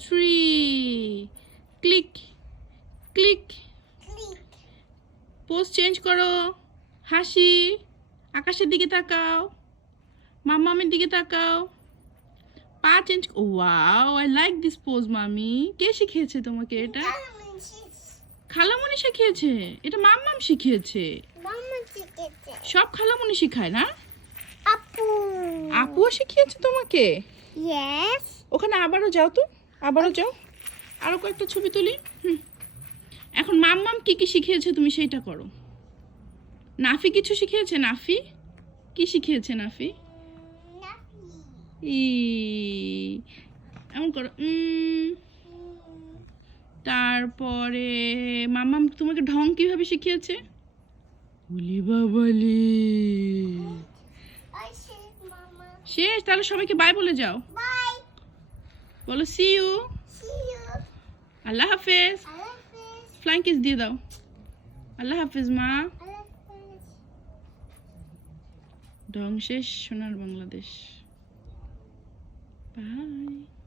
3 click click pose change করো হাসি আকাশের দিকে তাকাও মাম্মামের দিকে তাকাও পা change wow I like this pose মামি কে শিখিয়েছে তোমাকে এটা খালামণি শিখিয়েছে এটা মাম্মাম শিখিয়েছে সব খালামণি শিখায় না আপুও শিখিয়েছে তোমাকে ওখানে আবারও যাও তো আবারও যাও আরো কয়েকটা ছবি তুলি এখন মাম্মাম কি কি শিখিয়েছে তুমি সেইটা করো নাফি কিছু শিখিয়েছে নাফি কি শিখিয়েছে নাফি এমন করো তারপরে মাম্মাম তোমাকে ঢং কিভাবে শিখিয়েছে বলি বাবালি শেষ তাহলে সবাইকে বাই বলে যাও বলো সি ইউ আল্লাহ হাফেজ ফ্লাইং কিস দিয়ে দাও আল্লাহ হাফেজ মা ঢং শেষ সোনার বাংলাদেশ বাই